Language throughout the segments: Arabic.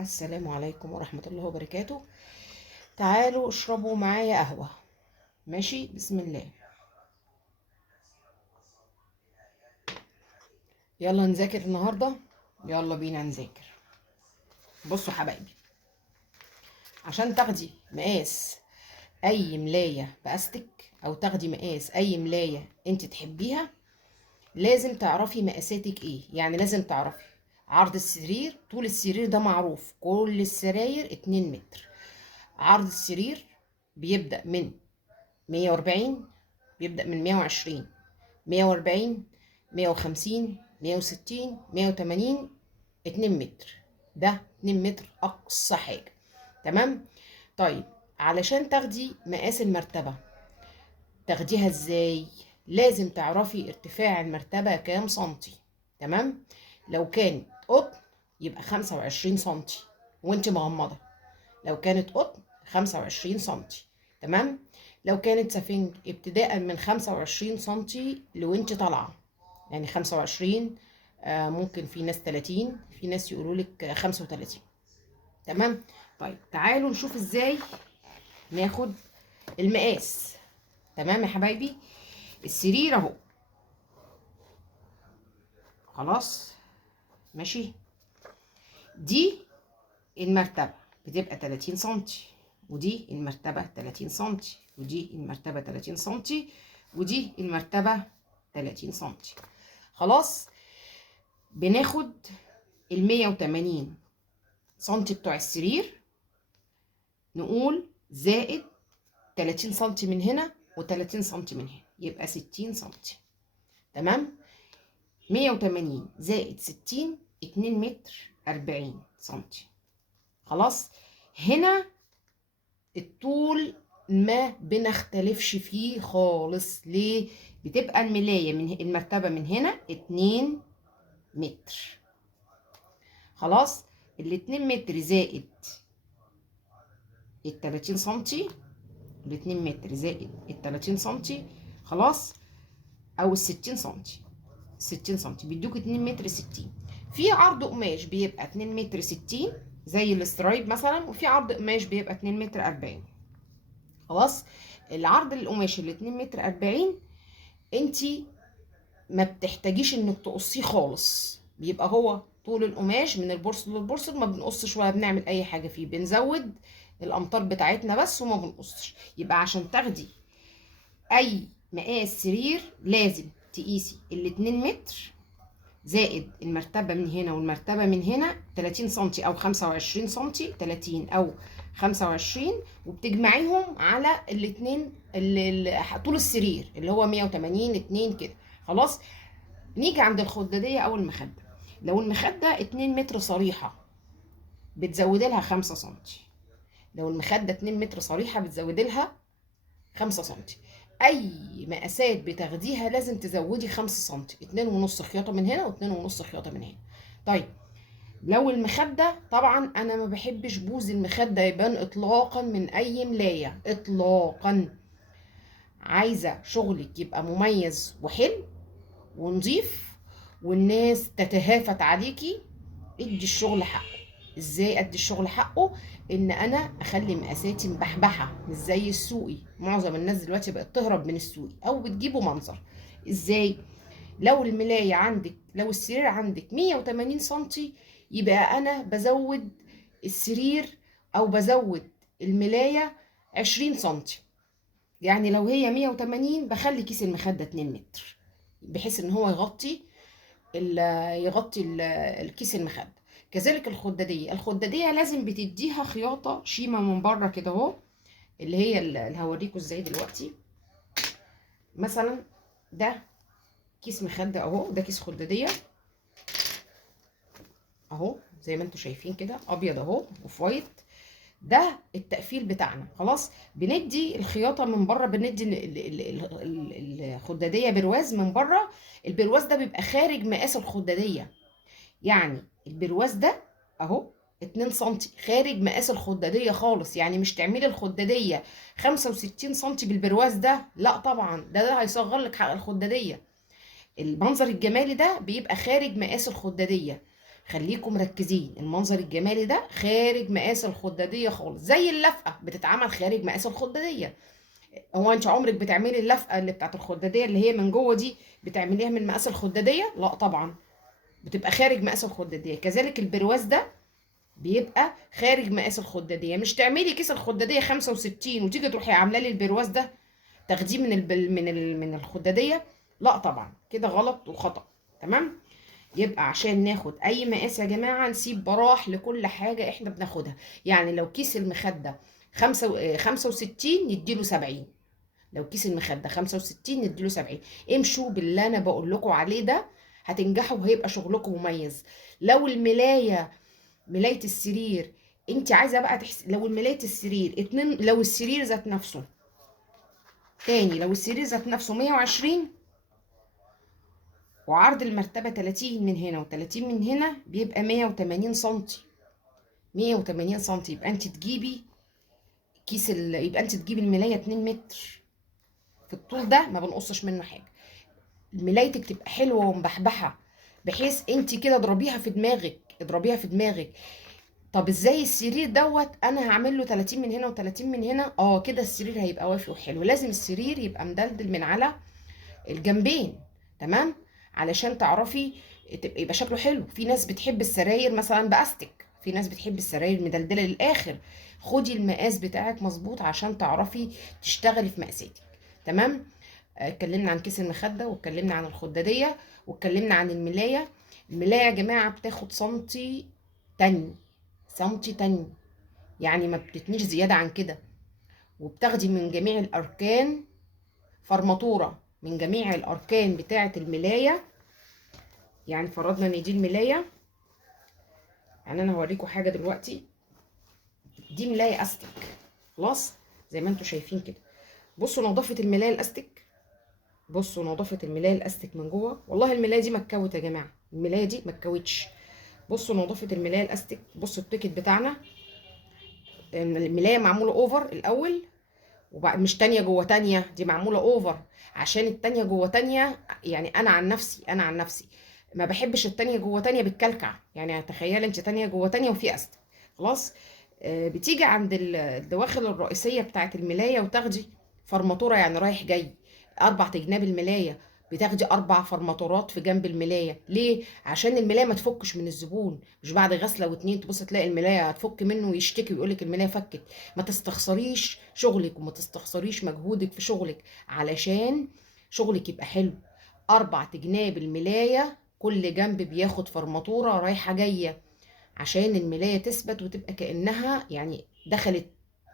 السلام عليكم ورحمة الله وبركاته. تعالوا اشربوا معايا قهوة. ماشي، بسم الله. يلا نذاكر النهاردة. يلا بينا نذاكر. بصوا حبايبي، عشان تاخدي مقاس اي ملاية باستك او تاخدي مقاس اي ملاية انت تحبيها، لازم تعرفي مقاساتك ايه. يعني لازم تعرفي عرض السرير. طول السرير ده معروف، كل السراير 2 متر. عرض السرير بيبدأ من 140، بيبدأ من 120، 140، 150، 160، 180، 2 متر. ده 2 متر أقصى حاجة. تمام. طيب، علشان تاخدي مقاس المرتبة تاخديها ازاي؟ لازم تعرفي ارتفاع المرتبة كام سنتي. تمام. لو كانت قطن يبقى 25 سنتي وانت مغمضة. لو كانت قطن 25 سنتي. تمام. لو كانت سفنج ابتداء من 25 سنتي لوانت طالعة، يعني 25. ممكن في ناس 30، في ناس يقولوا لك 35. تمام. طيب تعالوا نشوف ازاي ناخد المقاس. تمام يا حبايبي، السرير اهو. خلاص، ماشي. دي المرتبة بتبقى 30 سنتي، ودي المرتبة 30 سنتي، ودي المرتبة 30 سنتي، ودي المرتبة 30 سنتي. خلاص، بناخد 180 سنتي بتوع السرير، نقول زائد 30 سنتي من هنا و30 سنتي من هنا، يبقى 60 سنتي. تمام. 180 زائد 60، 2 متر 40 سنتي. خلاص، هنا الطول ما بنختلفش فيه خالص. ليه؟ بتبقى الملاية من المرتبة من هنا 2 متر. خلاص، ال2 متر زائد ال30 سنتي، ال2 متر زائد ال30 سنتي. خلاص، او ال60 سنتي. 60 سنتي بيدوك 2 متر 60. في عرض قماش بيبقى 2 متر 60 زي الاسترايب مثلا، وفي عرض قماش بيبقى 2 متر 40. خلاص، العرض القماش ال 2 متر 40 انتي ما بتحتاجيش انك تقصيه خالص. بيبقى هو طول القماش من البورصة للبورصة، ما بنقصش ولا بنعمل اي حاجة فيه، بنزود الامتار بتاعتنا بس وما بنقصش. يبقى عشان تاخدي اي مقاس سرير لازم تقيسي ال2 متر زائد المرتبة من هنا والمرتبة من هنا 30 سنتي او 25 سنتي، 30 او 25، وبتجمعيهم على الاتنين طول السرير اللي هو 180 2 كده. خلاص، نيجي عند الخدادية او المخدة. لو المخدة 2 متر صريحة بتزودي لها 5 سنتي. لو المخدة 2 متر صريحة بتزودي لها 5 سنتي. اي مقاسات بتاخديها لازم تزودي 5 سنتي، 2.5 خياطة من هنا و2.5 خياطة من هنا. طيب، لو المخدة، طبعا انا ما بحبش بوز المخدة يبان اطلاقا من اي ملاية اطلاقا. عايزة شغلك يبقى مميز وحلو ونظيف والناس تتهافت عليكي، ادي الشغل حقه. ازاي ادي الشغل حقه؟ ان انا اخلي مقاساتي مبحبحه مش زي السوقي. معظم الناس دلوقتي بقت تهرب من السوقي او بتجيبه منظر. ازاي؟ لو الملايه عندك، لو السرير عندك 180 سنتي، يبقى انا بزود السرير او بزود الملايه 20 سنتي. يعني لو هي 180 بخلي كيس المخده 2 متر، بحيث ان هو يغطي الكيس المخده. كذلك الخداديه لازم بتديها خياطه شيمه من بره كده اهو، اللي هي اللي هوريكم ازاي دلوقتي. مثلا ده كيس مخده اهو، ده كيس خداديه اهو، زي ما انتم شايفين كده، ابيض اهو وفي وايت. ده التقفيل بتاعنا. خلاص، بندي الخياطه من بره، بندي الخداديه برواز من بره. البرواز ده بيبقى خارج مقاس الخداديه. يعني البرواز ده اهو 2 سنتي خارج مقاس الخداديه خالص. يعني مش تعملي الخداديه 65 سنتي بالبرواز ده، لا طبعا، ده هيصغر لك حق الخداديه. المنظر الجمالي ده بيبقى خارج مقاس الخداديه. خليكم مركزين، المنظر الجمالي ده خارج مقاس الخداديه خالص، زي اللفقه بتتعمل خارج مقاس الخداديه. هو انت عمرك بتعملي اللفقه اللي بتاعت الخداديه اللي هي من جوه دي بتعمليها من مقاس الخداديه؟ لا طبعا، بتبقى خارج مقاس الخداديه. كذلك البرواز ده بيبقى خارج مقاس الخداديه. مش تعملي كيس الخداديه 65 وتيجي تروحي عامله لي البرواز ده تاخديه من الخداديه، لا طبعا كده غلط وخطأ. تمام. يبقى عشان ناخد اي مقاس يا جماعه نسيب براح لكل حاجه احنا بناخدها. يعني لو كيس المخده 65 نديله 70، لو كيس المخده 65 نديله 70. امشوا باللي انا بقول لكم عليه ده، هتنجحوا وهيبقى شغلكم مميز. لو الملايه، ملايه السرير، انت عايزه بقى لو الملايه السرير اتنين، لو السرير ذات نفسه تاني، لو السرير ذات نفسه 120 وعرض المرتبه 30 من هنا و30 من هنا، بيبقى 180 سنتي. 180 سنتي يبقى انت تجيبي يبقى انت تجيبي الملايه 2 متر. في الطول ده ما بنقصش منه حاجه. ملايتك تبقى حلوه ومبحبحه، بحيث انت كده اضربيها في دماغك، اضربيها في دماغك. طب ازاي السرير دوت انا هعمل له 30 من هنا و30 من هنا؟ كده السرير هيبقى وافي وحلو. لازم السرير يبقى مدلدل من على الجنبين، تمام، علشان تعرفي يبقى شكله حلو. في ناس بتحب السراير مثلا باستك، في ناس بتحب السراير مدلدله للاخر. خدي المقاس بتاعك مظبوط عشان تعرفي تشتغلي في مقاساتك. تمام. اتكلمنا عن كيس المخده، واتكلمنا عن الخداديه، واتكلمنا عن الملايه. الملايه يا جماعه بتاخد سنتي تاني، سنتي تاني، يعني ما بتتنيش زياده عن كده. وبتاخدي من جميع الاركان فرمطوره، من جميع الاركان بتاعه الملايه. يعني فرضنا ان دي الملايه، يعني انا هوريكم حاجه دلوقتي. دي ملايه استك، خلاص، زي ما انتم شايفين كده. بصوا نظافه الملايه الاستك، بصوا نظافه الملايه الاستك من جوه. والله الملايه دي متكوت يا جماعه، الملايه دي متكوتش. بصوا نظافه الملايه الاستك. بصوا التيكت بتاعنا، الملايه معموله اوفر الاول، وبعد مش تانية جوه تانية، دي معمولة اوفر. عشان التانية جوه تانية، يعني انا عن نفسي ما بحبش التانية جوه تانية بالكلكع. يعني تخيل انت تانية جوه تانية وفي استك، خلاص. بتيجي عند الدواخل الرئيسية بتاعت الملاية وتاخدي فرماتورة، يعني رايح جاي 4 جناب الملاية. بتاخدي 4 فرماتورات في جنب الملاية. ليه؟ عشان الملاية ما تفكش من الزبون. مش بعد غسلة واتنين تبص تلاقي الملاية هتفك منه ويشتكي ويقولك الملاية فكت. ما تستخسريش شغلك وما تستخسريش مجهودك في شغلك علشان شغلك يبقى حلو. 4 جناب الملاية، كل جنب بياخد فرماتورة رايحة جاية عشان الملاية تثبت وتبقى كأنها يعني دخلت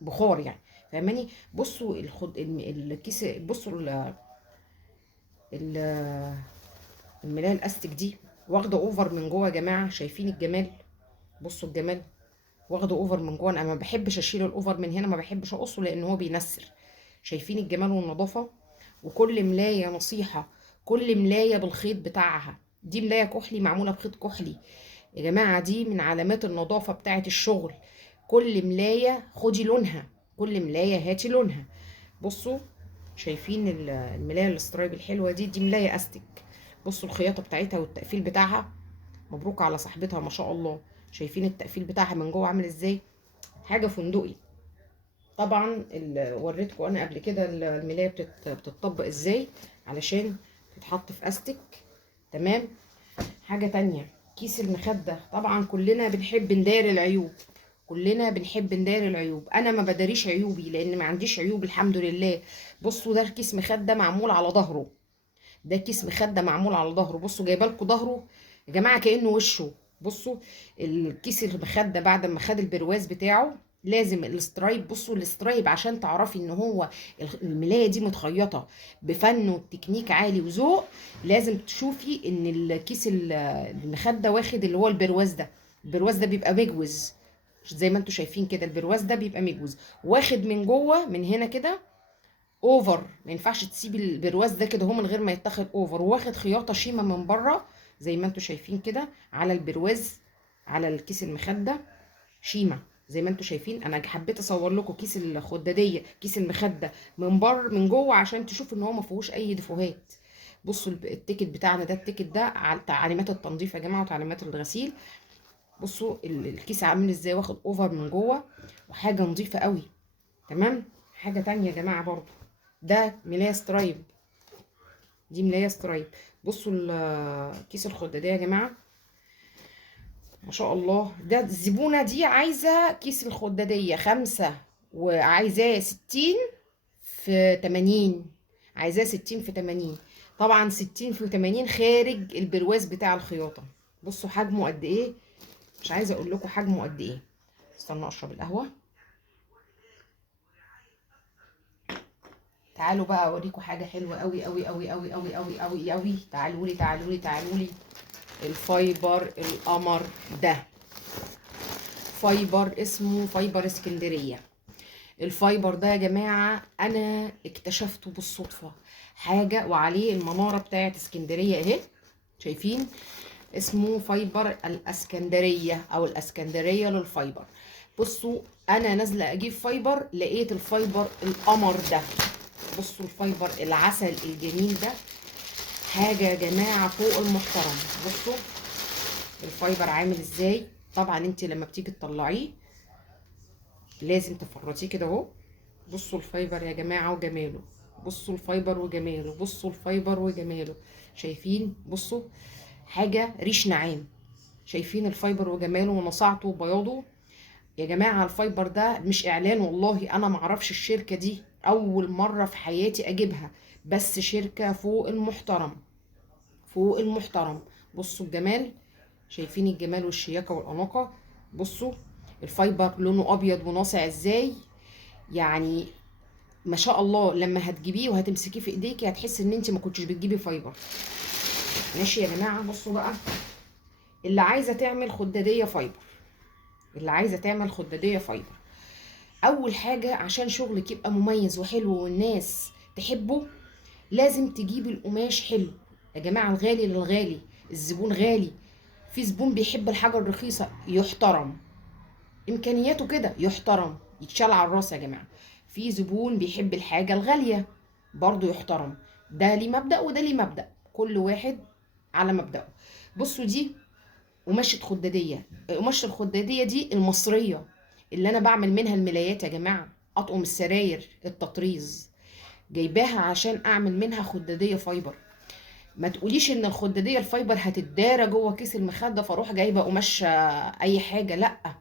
بخار يعني. فاهماني؟ بصوا الكيس، بصوا ال- الملاية الاستك دي واخده اوفر من جوه يا جماعه. شايفين الجمال؟ بصوا الجمال، واخده اوفر من جوه. انا ما بحبش اشيل الاوفر من هنا، ما بحبش اقصه لان هو بينسر. شايفين الجمال والنظافه؟ وكل ملايه نصيحه، كل ملايه بالخيط بتاعها. دي ملايه كحلي معموله بخيط كحلي يا جماعه، دي من علامات النظافه بتاعه الشغل. كل ملايه خدي لونها، كل ملايه هاتي لونها. بصوا شايفين الملايه الاسترايب الحلوه دي ملايه استك. بصوا الخياطه بتاعتها والتقفيل بتاعها، مبروك على صاحبتها ما شاء الله. شايفين التقفيل بتاعها من جوه عامل ازاي؟ حاجه فندقي. طبعا وريتكم انا قبل كده الملايه بتطبق ازاي علشان تتحط في استك. تمام. حاجه تانية، كيس المخده. طبعا كلنا بنحب نداري العيوب، كلنا بنحب نداري العيوب. انا ما بداريش عيوبي لان ما عنديش عيوب الحمد لله. بصوا ده كيس مخده معمول على ظهره، ده كيس مخده معمول على ظهره. بصوا جايبه لكم ظهره يا جماعه كانه وشه. بصوا الكيس المخده بعد ما خد البرواز بتاعه لازم الاسترايب. بصوا الاسترايب عشان تعرفي ان هو الملايه دي متخيطه بفن وتكنيك عالي وذوق. لازم تشوفي ان الكيس المخده واخد اللي هو البرواز ده. البرواز ده بيبقى مجوز زي ما انتم شايفين كده، البرواز ده بيبقى مجوز واخد من جوه من هنا كده اوفر. ما ينفعش تسيبي البرواز ده كده هو من غير ما يتاخد اوفر. واخد خياطه شيمه من بره زي ما انتم شايفين كده على البرواز، على الكيس المخده شيمه زي ما انتم شايفين. انا حبيت اصور لكم كيس الخداديه، كيس المخده من بره من جوه عشان تشوفوا ان هو ما فيهوش اي ديفوهات. بصوا التيكت بتاعنا ده، التيكت ده على تعليمات التنظيف يا جماعه وتعليمات الغسيل. بصوا الكيس عامل ازاي، واخد اوفر من جوه وحاجه نظيفه قوي. تمام. حاجه تانية يا جماعه برضو، ده ملايه سترايب، دي ملايه سترايب. بصوا كيس الخداديه يا جماعه، ما شاء الله. ده الزبونه دي عايزه كيس الخداديه 5 وعايزاه 60 في 80، عايزاه 60 في 80. طبعا 60 في 80 خارج البرواز بتاع الخياطه. بصوا حجمه قد ايه، مش عايزه اقول لكم حجمه قد ايه. استنى اشرب القهوه. تعالوا بقى اوريكم حاجه حلوه قوي قوي قوي قوي قوي قوي قوي قوي. تعالوا لي تعالوا لي تعالوا لي. الفايبر القمر ده، فايبر اسمه فايبر اسكندريه. الفايبر ده يا جماعه انا اكتشفته بالصدفه، حاجه وعليه المناره بتاعت اسكندريه اهي، شايفين؟ اسمه فايبر الاسكندريه او الاسكندريه للفايبر. بصوا انا نازله اجيب فايبر، لقيت الفايبر القمر ده. بصوا الفايبر العسل الجميل ده، حاجه يا جماعه فوق المحترم. بصوا الفايبر عامل ازاي. طبعا انت لما بتيجي تطلعيه لازم تفرطيه كده اهو. بصوا الفايبر يا جماعه وجماله، بصوا الفايبر وجماله، بصوا الفايبر وجماله، شايفين؟ بصوا حاجه ريش نعام. شايفين الفايبر وجماله ونصاعته وبياضه يا جماعه؟ الفايبر ده مش اعلان والله، انا معرفش الشركه دي، اول مره في حياتي اجيبها، بس شركه فوق المحترم، فوق المحترم. بصوا الجمال، شايفين الجمال والشياكه والاناقه؟ بصوا الفايبر لونه ابيض وناصع ازاي، يعني ما شاء الله. لما هتجيبيه وهتمسكيه في ايديكي هتحسي ان انت ما كنتش بتجيبي فايبر. ماشي يا جماعه. بصوا بقى، اللي عايزه تعمل خداديه فايبر، اللي عايزه تعمل خداديه فايبر، اول حاجه عشان شغلك يبقى مميز وحلو والناس تحبه، لازم تجيبي القماش حلو يا جماعه. الغالي للغالي، الزبون غالي. في زبون بيحب الحاجه الرخيصه يحترم، امكانياته كده يحترم، يتشال على الراس يا جماعه. في زبون بيحب الحاجه الغاليه برضو يحترم. ده ليه مبدأ وده ليه مبدأ، كل واحد على مبدأه. بصوا دي قماشة خدادية، قماشة الخدادية دي المصرية اللي انا بعمل منها الملايات يا جماعة، اطقم السراير، التطريز، جايباها عشان اعمل منها خدادية فايبر. ما تقوليش ان الخدادية الفايبر هتتدارى جوه كيس المخدة فاروح جايبة قماش اي حاجة، لا.